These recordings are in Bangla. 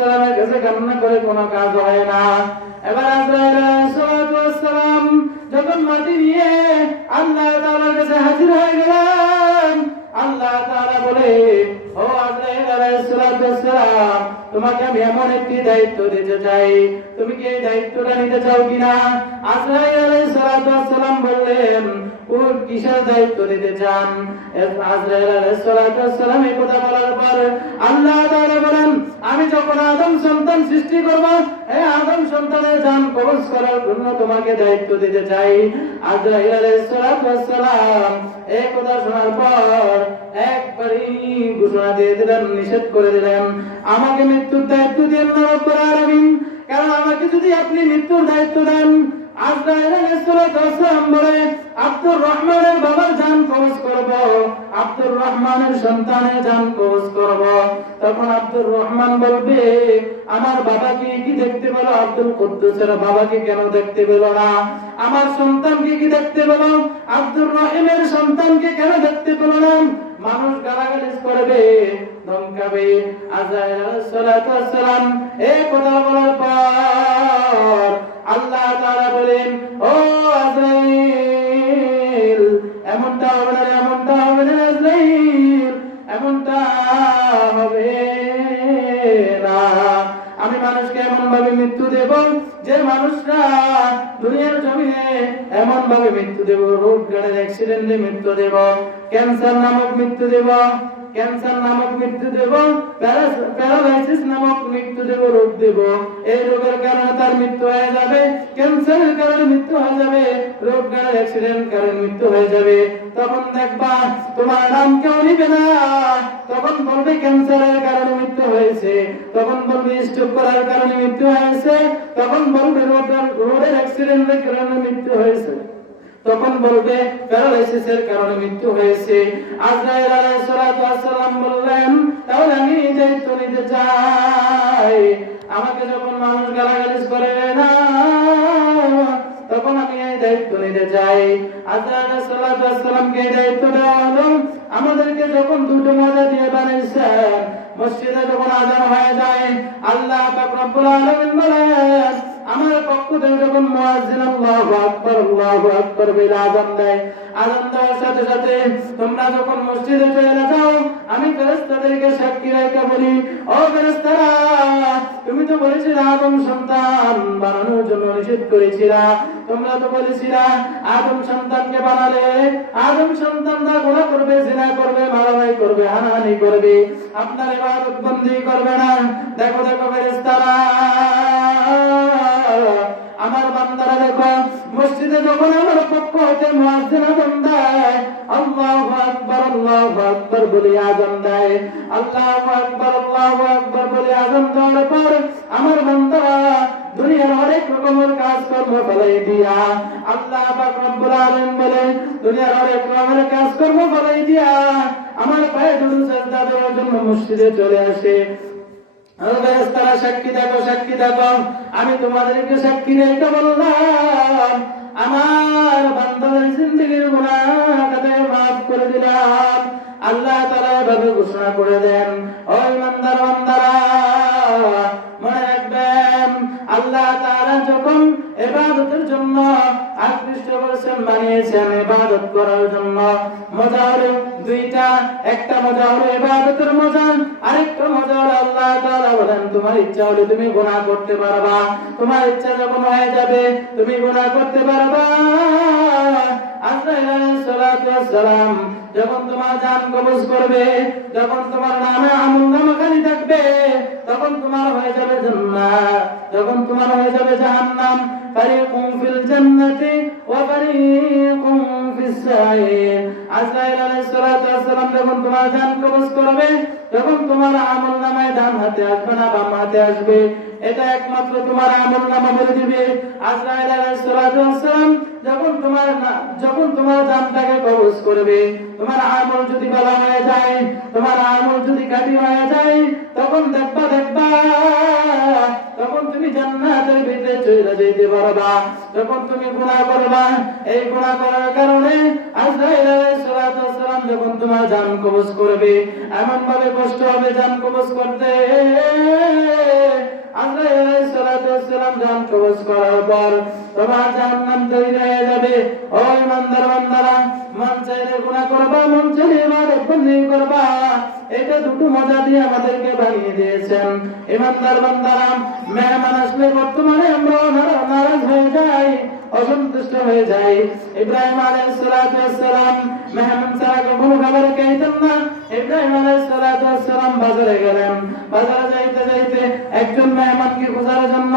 সালামের কাছে কান্না করে কোনো কাজ হয় না। এবার যখন মাটি নিয়ে আল্লাহ কাছে হাজির হয়ে আল্লাহ বলে, ও তোমাকে আমি এমন একটি দায়িত্ব দিতে চাই। তুমি কি এই দায়িত্বটা নিতে চাও কিনা আজরাইল আলাইহিস সালাম বললেন কোন কিসের দায়িত্ব নিতে চান? আজরাইল আলাইহিস এই কথা বলার পর আল্লাহ তাআলা আমি যখন আদম সন্তান সৃষ্টি করব এই আদম সন্তানের জান কবজ করার জন্য তোমাকে দায়িত্ব দিতে চাই। আজরাইল আলাইহিস সালাম এই কথা শোনার পর একবারই ঘোষণা দিয়ে দিলেন, নিষেধ করে দিলেন। আমাকে মৃত্যুর দায়িত্ব দিয়ে না রব্বুল আলামিন, কারণ আমাকে যদি আপনি মৃত্যুর দায়িত্ব দেন, আজরাইল আলাইহিস সালাম বলে, আব্দুর রহমানের করব আব্দুর রহমানের সন্তানের জান কবজ করব। তখন আব্দুর রহমান বলবে, আমার বাবাকে কি দেখতে পেল? আব্দুল কুদ্দুসের বাবাকে কেন দেখতে পেল না? আমার সন্তানকে কি দেখতে পেল? আব্দুর রহিমের সন্তানকে কেন দেখতে পেল না? মানুষ গালাগালিজ করবে, ধমকাবে। সালাতু ওয়াসসালাম এই কথা বলার পর আল্লাহ তাআলা বলেন, ও অ্যাক্সিডেন্টে মৃত্যু দেব। ক্যান্সার নামক মৃত্যু দেব। ক্যান্সার নামক মৃত্যু দেব। প্যারালাইসিস নামক মৃত্যু দেব, রোগ দেব। এই রোগের কারণে তার মৃত্যু হয়ে যাবে। ক্যান্সারের কারণে মৃত্যু হয়ে যাবে। রোগ গাড়ির অ্যাক্সিডেন্ট কারণে মৃত্যু হয়ে যাবে। তখন দেখবা, তোমার নাম কেউ নিবে না। তখন বলবে, ক্যান্সারের কারণে মৃত্যু হয়েছে। তখন বলবে, স্ট্রোক করার কারণে মৃত্যু হয়েছে। তখন বলবে রোডের অ্যাক্সিডেন্টের কারণে মৃত্যু হয়েছে। তখন বলবে, প্যারালাইসিসের কারণে মৃত্যু হয়েছে। আজরাইল আলাইহিস সালাতু ওয়াসসালাম বললেন, তাহলে আমি দায়িত্ব নিতে চাই। আমাকে যখন মানুষ গালাগালিজ করে না, তখন আমি এই দায়িত্ব নিতে চাই। আজরাইল আলাইহিস সালাতু ওয়াসসালামকে এই দায়িত্ব আমাদেরকে যখন দুটো মজা দিয়ে বানিয়েছেন, মসজিদে যখন আজান হয়ে যায়, আল্লাহ পাক রব্বুল আলামিন বলেন আমার পক্ষ থেকে যখন মুয়াজ্জিন আল্লাহু আকবার আল্লাহু আকবার বলে আযান দেয় আযান দেওয়ার সাথে সাথে তোমরা যখন মসজিদে চলে যাও, আমি ফেরেশতাদেরকে সাক্ষী রেখে বলি, ও ফেরেশতারা, তুমি তো বলেছিলে আদম সন্তান বানানোর জন্য নিষেধ করেছিলা। তোমরা তো বলেছিলা আদম সন্তানকে বানালে, আদম সন্তানরা গুনাহ করবে, জিনা করবে, মারামারি করবে, হানাহানি করবে। আপনার ইবাদত বন্দী করবে না। দেখো দেখো ফেরেশতারা। আমার বান্দারা দেখো, মসজিদে যখন আমার পক্ষ হতে আল্লাহু আকবার আল্লাহু আকবার বলে আযান দেয়। আল্লাহু আকবার আল্লাহু আকবার বলে আযান দেওয়ার পর আমার বান্দারা দুনিয়ার অনেক রকমের কাজ কর্ম ফেলাই দিয়া, আল্লাহ রব্বুল বলে, দুনিয়ার অনেক রকমের কাজ কর্ম ফেলাই দিয়া আমার পায়ে দুলু সাজদা দেওয়ার জন্য মসজিদে চলে আসে। সাক্ষী দেখো সাক্ষী দেখো। আমি তোমাদেরকে সাক্ষী রেখে বললাম, আমার বান্ধবের জিন্দগির গুণাকে মাফ করে দিলাম। আল্লাহ তারা এভাবে ঘোষণা করে দেন ওই মন্দার মন্দারা মনে রাখবেন, আল্লাহ তারা যখন এবাদতের জন্য আকৃষ্ট করেছেন বানিয়েছেন এবাদত করার জন্য। মজা হলো দুইটা, একটা মজা হলো ইবাদতের মজা, আরেকটা মজা হলো আল্লাহ তাআলা বলেন, তোমার ইচ্ছা হলে তুমি গুনাহ করতে পারবা। তোমার ইচ্ছা যখন হয়ে যাবে, তুমি গুনাহ করতে পারবা। সালাম, যখন তোমার জান কবজ করবে, যখন তোমার নামে আমল নামা খালি থাকবে, তখন তোমার হয়ে যাবে জান্নাত, যখন তোমার হয়ে যাবে জাহান্নাম। ফারিকুম ফিল জান্নাতি ওয়া ফারিকুম ফিস সাইর। আজরাইল আলাইহিস সালাতু ওয়াস যখন তোমার জান কবজ করবে তখন তোমার আমল নামায় ডান হাতে আসবে না বাম হাতে আসবে। এটা একমাত্র তোমার আমল নামা বলে দিবে যখন তোমার যখন তোমার জানটাকে কবজ করবে, তোমার আমল যদি ভালো হয়ে যায়, তোমার আমল যদি কাটি হয়ে যায়, তখন দেখবা দেখবা, তখন তুমি জান্নাতের ভিতরে চলে যেতে পারবা। যখন তুমি গুনাহ করবা। এই গুনাহ করার কারণে আজরাইল আলাইহিস সালাতু ওয়াস সালাম যখন তোমার জান কবজ করবে এমন ভাবে কষ্ট হবে জান কবজ করতে। আলাইহিসসালাম জান কবজ করার পর তোমার জাহান্নাম তৈরি হয়ে যাবে। ও ইমানদার বান্দারা, মন চাইলে গুনাহ করবা, মন চাইলে ইবাদত করবা। এটা দুটো মজা দিয়ে আমাদেরকে বানিয়ে দিয়েছেন। ইমানদার বান্দারা, মেহমান আসলে বর্তমানে আমরা নারা- নারাজ হয়ে যাই, অসন্তুষ্ট হয়ে যাই। ইব্রাহিম আলাইহিস সালাতু ওয়াস সালাম মেহমান ছাড়া কখনো খাবার খাইতেন না। ইব্রাহিম বাজারে গেলেন। বাজারে যাইতে যাইতে একজন মেহমানকে খোঁজার জন্য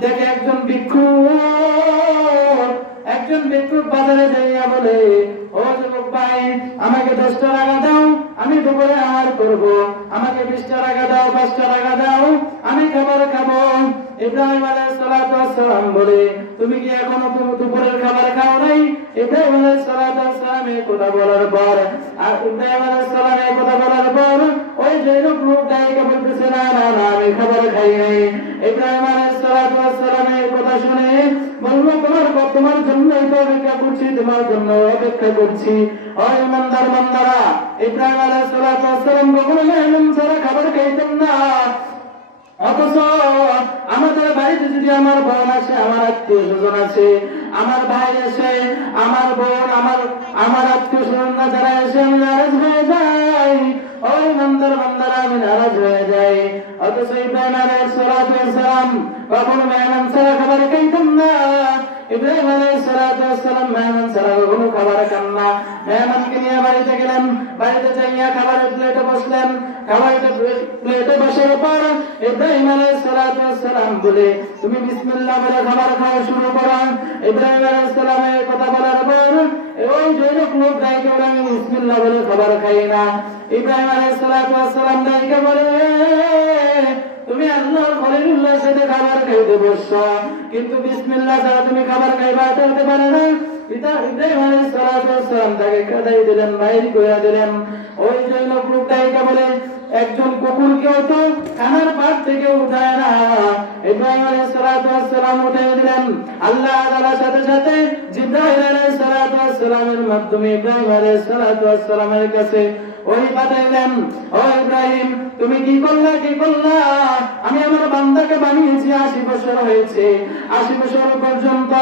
দেখে একজন ভিক্ষু একজন ভিক্ষুক বাজারে যাইয়া বলে আমাকে দশটা টাকা দাও, আমি দুপুরে আহার করব। আমাকে বিশটা টাকা দাও পাঁচটা টাকা দাও, আমি খাবার খাব। ইব্রাহিম আলাইহিস সালাতু ওয়াস সালাম বলে, তুমি কি এখনও দুপুরের খাবার খাও নাই? ইব্রাহিম আলাইহিস সালাতু এই কথা বলার পর, আর ইব্রাহিম আলাইহিস সালাম এই কথা বলার পর, ওই যে লোক লোক ডাইকে বলতেছে, না না না, আমি খাবার খাই নাই। ইব্রাহিম আলাইহিস সালাতু ওয়াস সালাম এই কথা শুনে বলল, তোমার তোমার জন্য অপেক্ষা করছি, তোমার জন্য অপেক্ষা বান্দারা ছাড়া খাবার খাইতেন না। অথচ আমাদের বাড়িতে যদি আমার বোন আসে, আমার আত্মীয় স্বজন আছে আমার ভাই আসে, আমার বোন, আমার আমার আত্মীয় স্বজনরা যারা এসে আমি নারাজ হয়ে যাই। ওই মন্দার মন্দারা আমি নারাজ হয়ে যাই। অথচ ইব্রাহিম আলাইহিস সালাতু ওয়াস সালাম কখনো মেহমান ছাড়া খাবার খাইতেন না। ইব্রাহিম আলাইহিস সালাতু মেহমান ছাড়া খাবার খান না। মেহমানকে নিয়ে বাড়িতে গেলেন, বাড়িতে যাইয়া খাবারের প্লেটে বসলেন। খাবারের প্লেটে বসার পর ইব্রাহিম আলাইহিস সালাতু বলে, তুমি বিসমিল্লাহ বলে খাবার খাওয়া শুরু করো। ইব্রাহিম আলাইহিস কথা বলার পর, ওই জৈনক লোক গাইকে বলে আমি বিসমিল্লাহ বলে খাবার খাই না। ইব্রাহিম আলাইহিস সালাতু ওয়াস সালাম গাইকে বলে তুমি আল্লাহর খলিলুল্লাহর সাথে খাবার খাইতে বসছো। কিন্তু বিসমিল্লাহ ছাড়া তুমি খাবার খাইবা হতে পারে না। একজন থেকে উঠায় না। ইব্রাহিম আলাইহিস দিলেন। আল্লাহ সাথে সাথে জিব্রাইল আলাইহিস মাধ্যমে ইব্রাহিম আলাইহিস সালাতু কাছে ওই পাঠাইলেন ও ইব্রাহিম, তুমি কি করলা কি করলা? আমি আমার বান্দাকে বানিয়েছি, আশি বছর হয়েছে। আশি বছর পর্যন্ত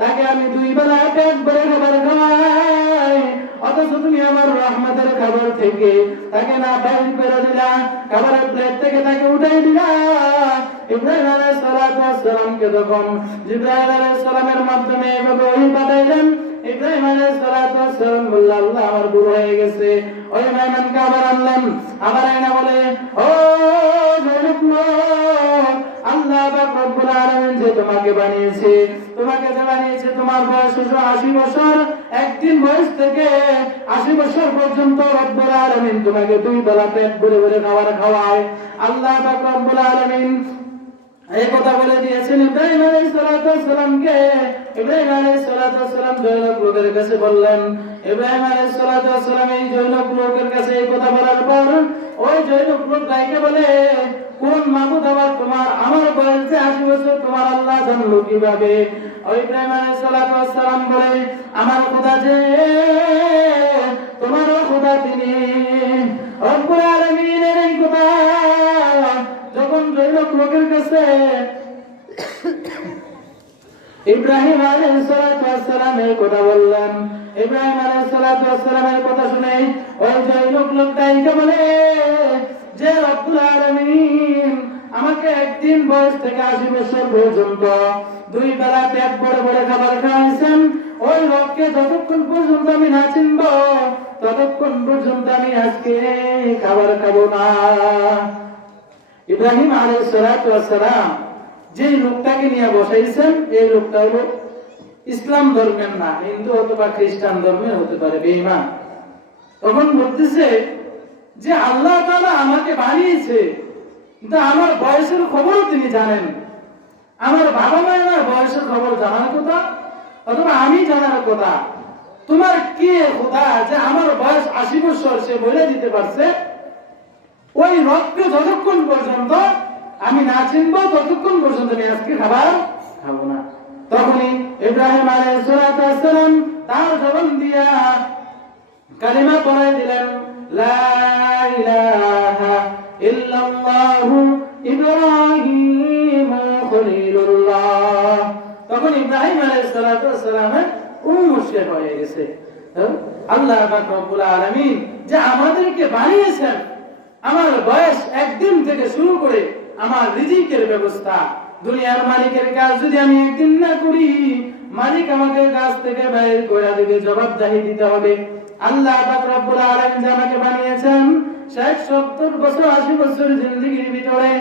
তাকে আমি দুই বেলা পেট ভরে খাবার খাওয়াই। অথচ তুমি আমার রহমতের খাবার থেকে তাকে না বাইর করে দিলা, খাবারের প্লেট থেকে তাকে উঠাই দিলা। ইব্রাহিম আলাইহিস সালামকে তখন জিব্রাইল আলাইহিস সালামের মাধ্যমে এভাবে ওহী পাঠাইলেন ইব্রাহিম আলাইহিস সালাতু ওয়াস সালাম বলল, আল্লাহ আমার ভুল হয়ে গেছে। ওই মেহমানকে আবার আনলেন আবার আয়না বলে, ও আল্লাহ পাক রব্বুল আলামিন যে তোমাকে বানিয়েছে, তোমাকে যে বানিয়েছে, তোমার বয়স হলো আশি বছর। একদিন বয়স থেকে আশি বছর পর্যন্ত রব্বুল আলামিন তোমাকে দুই বেলা পেট ভরে ভরে খাবার খাওয়ায়। আল্লাহ পাক রব্বুল আলামিন এই কথা বলে দিয়েছেন ইব্রাহিম আলাইহিস সালামকে। ইব্রাহিম আলাইহিস সালাম জৈনক লোকের কাছে বললেন, ইব্রাহিম আলাইহিস সালাম এই জৈনক লোকের কাছে এই কথা বলার পর ওই জৈনক লোক গাইকে বলে, কোন মাবুদ আবার তোমার, আমার বয়সে আশি বছর, তোমার আল্লাহ জানলো কীভাবে? ওই ইব্রাহিম আলাইহিস সালাম বলে, আমার খোদা যে তোমার খোদা তিনি। রব্বুল আলামিনের খোদা যখন জৈনক লোকের কাছে ইব্রাহিম আলাইহিস সালাতু ওয়াস সালাম এই কথা বললেন। ইব্রাহিম আলাইহিস সালাতু কথা শুনে ওই জৈনক লোকটাইকে বলে, যে রব্বুল আলামিন, আমাকে একদিন বয়স থেকে আশি বছর পর্যন্ত দুই বেলা পেট ভরে ভরে খাবার খাওয়াইছেন। ওই লোককে যতক্ষণ পর্যন্ত আমি না চিনব, ততক্ষণ পর্যন্ত আমি আজকে খাবার খাব না। ইব্রাহিম ওয়াস সালাম যে লোকটাকে নিয়ে বসাইছেন, এই লোকটা হলো ইসলাম ধর্মের না, হিন্দু অথবা খ্রিস্টান ধর্মের হতে পারে, বেঈমান। তখন বলতেছে যে আল্লাহ তাআলা আমাকে বানিয়েছে, কিন্তু আমার বয়সের খবরও তিনি জানেন। আমার বাবা মায়ের বয়সের খবর জানার কথা, অথবা আমি জানার কথা। তোমার কে কথা যে আমার বয়স আশি বছর সে বলে দিতে পারছে? ওই রথকে যতক্ষণ পর্যন্ত আমি না চিনব, ততক্ষণ পর্যন্ত আমি আজকে খাবার খাব না তখনই ইব্রাহিম আলাইহিসসালাম তার জবান দিয়া কালিমা পড়াই দিলেন, লা ইলাহা ইল্লাল্লাহু ইব্রাহিম খলিলুল্লাহ তখন ইব্রাহিম আলাইহিসসালামের উম্মত হয়ে গেছে? আল্লাহ পাক রব্বুল আলামিন যে আমাদেরকে বানিয়েছেন আমার বয়স একদিন থেকে শুরু করে আমার রিজিকের ব্যবস্থা। দুনিয়ার মালিকের কাজ যদি আমি একদিন না করি, মালিক আমাকে কাজ থেকে বাইর করে দিবে জবাবদাহি দিতে হবে। আল্লাহ পাক রব্বুল আলামিন আমাকে বানিয়েছেন, ষাট, সত্তর বছর, আশি বছর জিন্দগির ভিতরে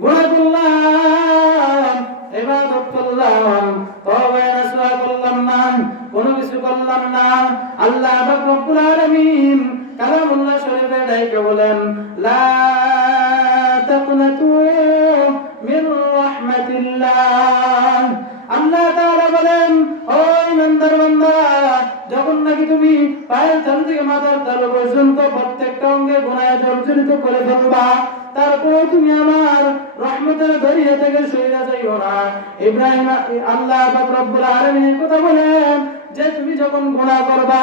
গুণা করলাম ইবাদত করলাম তওবা করলাম না, কোনো কিছু করলাম না। আল্লাহ পাক রব্বুল আলামিন কালামুল্লাহ শরীফে ডাইকে বলেন মিন রাহমাতিল্লাহ। আল্লাহ তাআলা বলেন, ও ইমানদার বান্দা, যখন নাকি তুমি পায়ের তালু থেকে মাথার তালু পর্যন্ত প্রত্যেকটা অঙ্গে জর্জরিত করে ফেলবা, তারপরে তুমি আমার রহমতের দরিয়া থেকে সইরা যাইও না। ইব্রাহিম আল্লাহ রব্বুল আলামিনের কথা বলেন যে, তুমি যখন গুনাহ করবা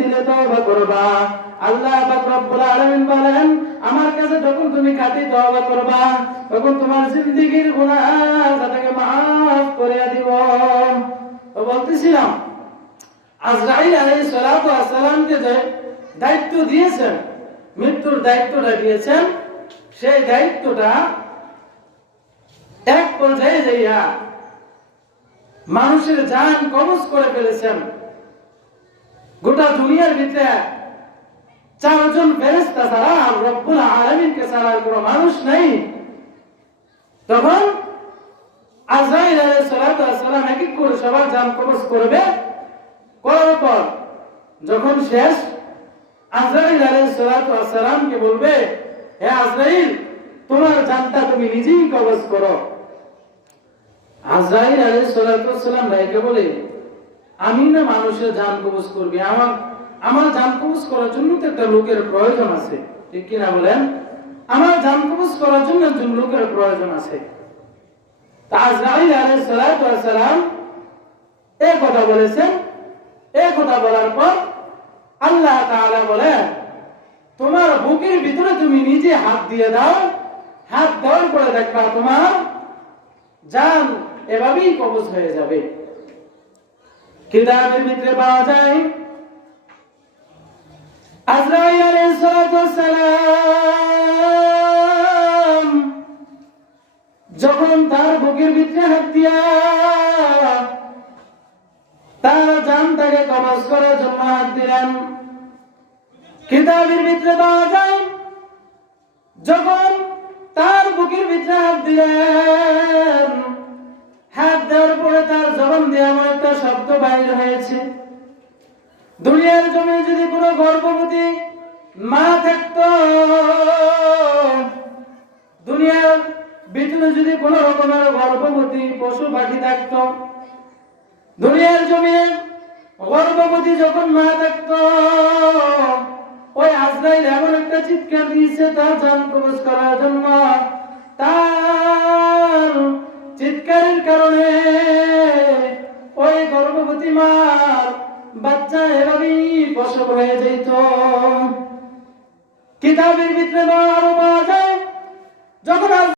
দিলে তওবা করবা। আল্লাহ পাক রব্বুল আলামিন বলেন, আমার কাছে যখন তুমি কাটি তওবা করবা, তখন তোমার জিন্দেগীর গুনাহ তাকে maaf করে দিব। তো বলতেছিলাম, আজরাইল আলাইহিস সালাতু ওয়াস সালামকে যে দায়িত্ব দিয়েছেন, মৃত্যুর দায়িত্বটা দিয়েছেন, সেই দায়িত্বটা এক পর্যায়ে যাইয়া মানুষের জান কবজ করে ফেলেছেন। গোটা দুনিয়ার ভিতরে চারজন ফেরেস্তা ছাড়া আর রব্বুল আলমিনকে ছাড়া আর কোনো মানুষ নেই। তখন আজরাইল আলাইহিস সালাতু ওয়াস সালাম এক এক করে সবার জান কবজ করবে। করার পর যখন শেষ, আজরাইল আলাইহিস সালাতু ওয়াস সালামকে বলবে, হে আজরাইল, তোমার জানটা তুমি নিজেই কবজ করো। আজরাইল আলাইহিস সালাতু ওয়াস সালাম ভাইকে বলে আমি না মানুষের জান কবজ করবি। আমার আমার জান কবজ করার জন্য তো একটা লোকের প্রয়োজন আছে। ঠিক কি না বলেন? আমার জান কবজ করার জন্য একজন লোকের প্রয়োজন আছে। কথা বলেছেন। এই কথা বলার পর আল্লাহ তোমার বুকের ভিতরে তুমি নিজে হাত দিয়ে দাও। হাত দেওয়ার পরে তোমার এভাবেই কবজ হয়ে যাবে। কিতাবের ভিতরে পাওয়া যায়। যখন তার বুকের ভিতরে হাত দিয়া তার জানটাকে কবজ করার জন্য হাত দিলেন। কিতাবের ভিতরে পাওয়া যায়, যখন তার বুকের ভিতরে হাত দিলেন হাত দেওয়ার পরে তার জবান এমন একটা শব্দ বাইর হয়েছে। দুনিয়ার জন্য যদি কোনো গর্ভবতী মা থাকতো, দুনিয়ার ভিতরে যদি কোনো রকমের গর্ভবতী পশু পাখি থাকতো, দুনিয়ার জমিনে গর্ভবতী যখন মা থাকতো, ওই আজরাইল এমন একটা চিৎকার দিয়েছে তার জান কবজ করার জন্য। তার চিৎকারের কারণে ওই গর্ভবতী মা বাচ্চা এভাবেই প্রসব হয়ে যেত। কিতাবের ভিতরে যখন